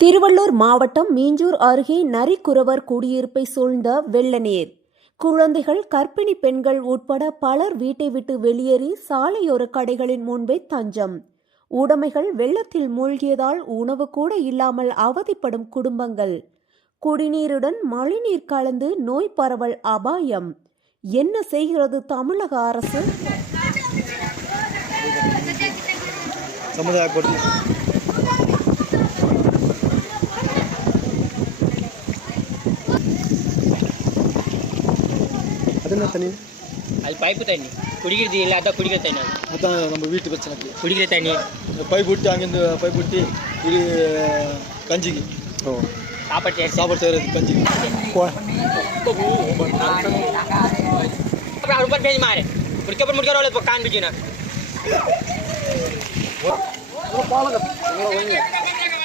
திருவள்ளூர் மாவட்டம் மீஞ்சூர் அருகே நரிக்குறவர் குடியிருப்பை சூழ்ந்த வெள்ள நீர். குழந்தைகள், கர்ப்பிணி பெண்கள் உட்பட பலர் வீட்டை விட்டு வெளியேறி சாலையோர கடைகளின் முன்பே தஞ்சம். உடைமைகள் வெள்ளத்தில் மூழ்கியதால் உணவு கூட இல்லாமல் அவதிப்படும் குடும்பங்கள். குடிநீருடன் மழைநீர் கலந்து நோய் பரவல் அபாயம். என்ன செய்கிறது தமிழக அரசு? தண்ணி அது பைப்பு தண்ணி குடிக்கிறது இல்லாத குடிக்கிற தண்ணி. அதான் நம்ம வீட்டு பிரச்சனைக்கு குடிக்கிற தண்ணி பைப் விட்டு அங்கேருந்து பைப் விட்டு குடி கஞ்சிக்கு சாப்பாடு செய்கிறது கஞ்சிக்கு அப்புறம் ரொம்ப பேசி மாறு முடிக்கப்போ முடிக்கிற இப்போ காண்பிக்கணும்.